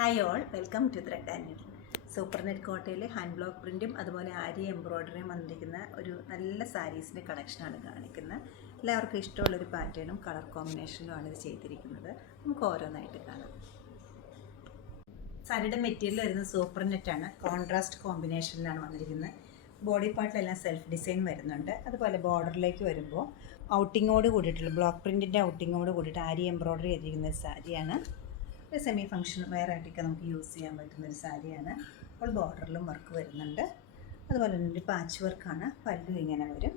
Hi all, welcome to thread and needle. Super net കോട്ടയിൽ hand block പ്രിൻറ്റും അതുപോലെ ആരി എംബ്രോയ്ഡറിയും വന്നിരിക്കുന്ന ഒരു നല്ല സാരീസിൻ്റെ കളക്ഷനാണ് കാണിക്കുന്നത്. എല്ലാവർക്കും ഇഷ്ടമുള്ളൊരു പാറ്റേണും കളർ കോമ്പിനേഷനിലുമാണ് ഇത് ചെയ്തിരിക്കുന്നത്. നമുക്ക് ഓരോന്നായിട്ട് കാണാം. സാരിയുടെ മെറ്റീരിയൽ വരുന്നത് സൂപ്പർ നെറ്റാണ്. കോൺട്രാസ്റ്റ് കോമ്പിനേഷനിലാണ് വന്നിരിക്കുന്നത്. ബോഡി പാർട്ടിലെല്ലാം സെൽഫ് ഡിസൈൻ വരുന്നുണ്ട്. അതുപോലെ ബോർഡറിലേക്ക് വരുമ്പോൾ ഔട്ടിങ്ങോട് കൂടിയിട്ടുള്ള ബ്ലോക്ക് പ്രിൻറ്റിൻ്റെ ഔട്ടിങ്ങോട് കൂടിയിട്ട് ആരി എംബ്രോയ്ഡറി ചെയ്തിരിക്കുന്ന സാരിയാണ്. ഒരു സെമി ഫങ്ഷൻ വെയറായിട്ടൊക്കെ നമുക്ക് യൂസ് ചെയ്യാൻ പറ്റുന്നൊരു സാരിയാണ്. അപ്പോൾ ബോർഡറിലും വർക്ക് വരുന്നുണ്ട്. അതുപോലെ തന്നെ ഒരു പാച്ച് വർക്കാണ്. പല്ലു ഇങ്ങനെ വരും.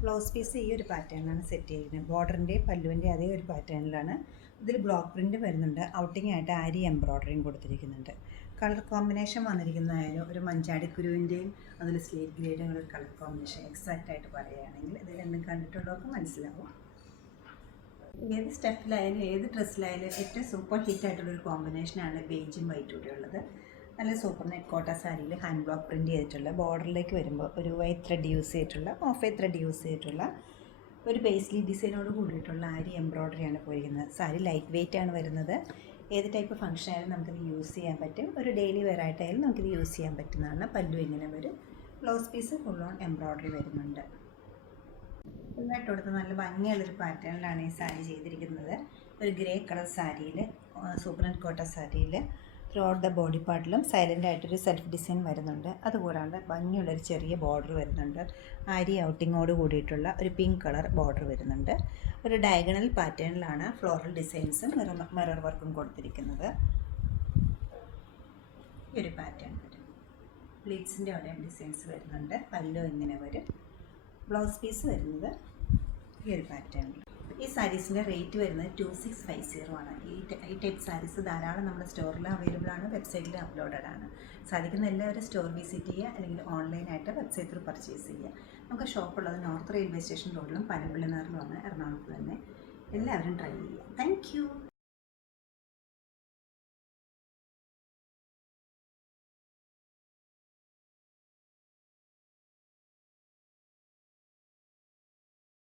ബ്ലൗസ് പീസ് ഈ ഒരു പാറ്റേണിലാണ് സെറ്റ് ചെയ്യുന്നത്. ബോർഡറിൻ്റെ പല്ലുവിൻ്റെ അതേ ഒരു പാറ്റേണിലാണ്. ഇതിൽ ബ്ലോക്ക് പ്രിൻ്റ് വരുന്നുണ്ട്. ഔട്ടിംഗ് ആയിട്ട് ആരി എംബ്രോയ്ഡറിയും കൊടുത്തിരിക്കുന്നുണ്ട്. കളർ കോമ്പിനേഷൻ വന്നിരിക്കുന്നതായാലും ഒരു മഞ്ചാടിക്കുരുവിൻ്റെയും അതിൽ സ്ലേറ്റ് ഗ്രേഡും ഒരു കളർ കോമ്പിനേഷൻ എക്സാക്റ്റായിട്ട് പറയുകയാണെങ്കിൽ ഇത് രണ്ടും കണ്ടിട്ടുള്ളവർക്ക് മനസ്സിലാവും. ഏത് സ്റ്റെപ്പിലായാലും ഏത് ഡ്രസ്സിലായാലും ഏറ്റവും സൂപ്പർ ഹിറ്റായിട്ടുള്ളൊരു കോമ്പിനേഷനാണ് ബേജും വൈറ്റും കൂടെ ഉള്ളത്. നല്ല സൂപ്പർ നെറ്റ് കോട്ട സാരിയിൽ ഹാൻഡ് ബ്ലോക്ക് പ്രിൻറ്റ് ചെയ്തിട്ടുള്ള ബോർഡറിലേക്ക് വരുമ്പോൾ ഒരു വൈറ്റ് ത്രെഡ് യൂസ് ചെയ്തിട്ടുള്ള ഓഫ് വൈറ്റ് ത്രെഡ് യൂസ് ചെയ്തിട്ടുള്ള ഒരു ബേസ്ലി ഡിസൈനോട് കൂടിയിട്ടുള്ള ആരി എംബ്രോയ്ഡറിയാണ് പോയിരിക്കുന്നത്. സാരി ലൈറ്റ് വെയിറ്റ് ആണ് വരുന്നത്. ഏത് ടൈപ്പ് ഫംഗ്ഷൻ ആയാലും നമുക്കിത് യൂസ് ചെയ്യാൻ പറ്റും. ഒരു ഡെയിലി വെയർ ആയിട്ടായാലും നമുക്കിത് യൂസ് ചെയ്യാൻ പറ്റുന്നതാണ്. പല്ലു ഇങ്ങനെ വരും. Blouse piece full on embroidery വരുന്നുണ്ട്. ഫുള്ളായിട്ട് കൊടുത്ത് നല്ല ഭംഗിയുള്ളൊരു പാറ്റേണിലാണ് ഈ സാരി ചെയ്തിരിക്കുന്നത്. ഒരു ഗ്രേ കളർ സാരിയിൽ സൂപ്പർ നെറ്റ് കോട്ട സാരിയിൽ ത്രൂ ഔട്ട് ദ ബോഡി പാർട്ടിലും സൈലൻ്റ് ആയിട്ടൊരു സെൽഫ് ഡിസൈൻ വരുന്നുണ്ട്. അതുകൂടാതെ ഭംഗിയുള്ളൊരു ചെറിയ ബോർഡർ വരുന്നുണ്ട്. ആരി ഔട്ടിങ്ങോട് കൂടിയിട്ടുള്ള ഒരു പിങ്ക് കളർ ബോർഡർ വരുന്നുണ്ട്. ഒരു ഡയഗണൽ പാറ്റേണിലാണ് ഫ്ലോറൽ ഡിസൈൻസും മിറർ വർക്കും കൊടുത്തിരിക്കുന്നത്. ഈ ഒരു പാറ്റേൺ വരും. പ്ലീറ്റ്സിൻ്റെ അവിടെ ഡിസൈൻസ് വരുന്നുണ്ട്. പല്ലു ഇങ്ങനെ വരും. ബ്ലൗസ് പീസ് വരുന്നത് ഈ ഒരു പാറ്റേണിൽ. ഈ സാരീസിൻ്റെ റേറ്റ് വരുന്നത് 2650 ആണ്. ഈ ടൈപ്പ് സാരീസ് ധാരാളം നമ്മുടെ സ്റ്റോറിൽ അവൈലബിൾ ആണ്, വെബ്സൈറ്റിൽ അപ്ലോഡഡ് ആണ്. സാധിക്കുന്ന എല്ലാവരും സ്റ്റോർ വിസിറ്റ് ചെയ്യുക, അല്ലെങ്കിൽ ഓൺലൈനായിട്ട് വെബ്സൈറ്റിൽ പർച്ചേസ് ചെയ്യുക. നമുക്ക് ഷോപ്പുള്ളത് നോർത്ത് റെയിൽവേ സ്റ്റേഷൻ റോഡിലും പനമ്പിള്ളിനാറിലുമാണ്, എറണാകുളത്ത് തന്നെ. എല്ലാവരും ട്രൈ ചെയ്യുക. Thank you.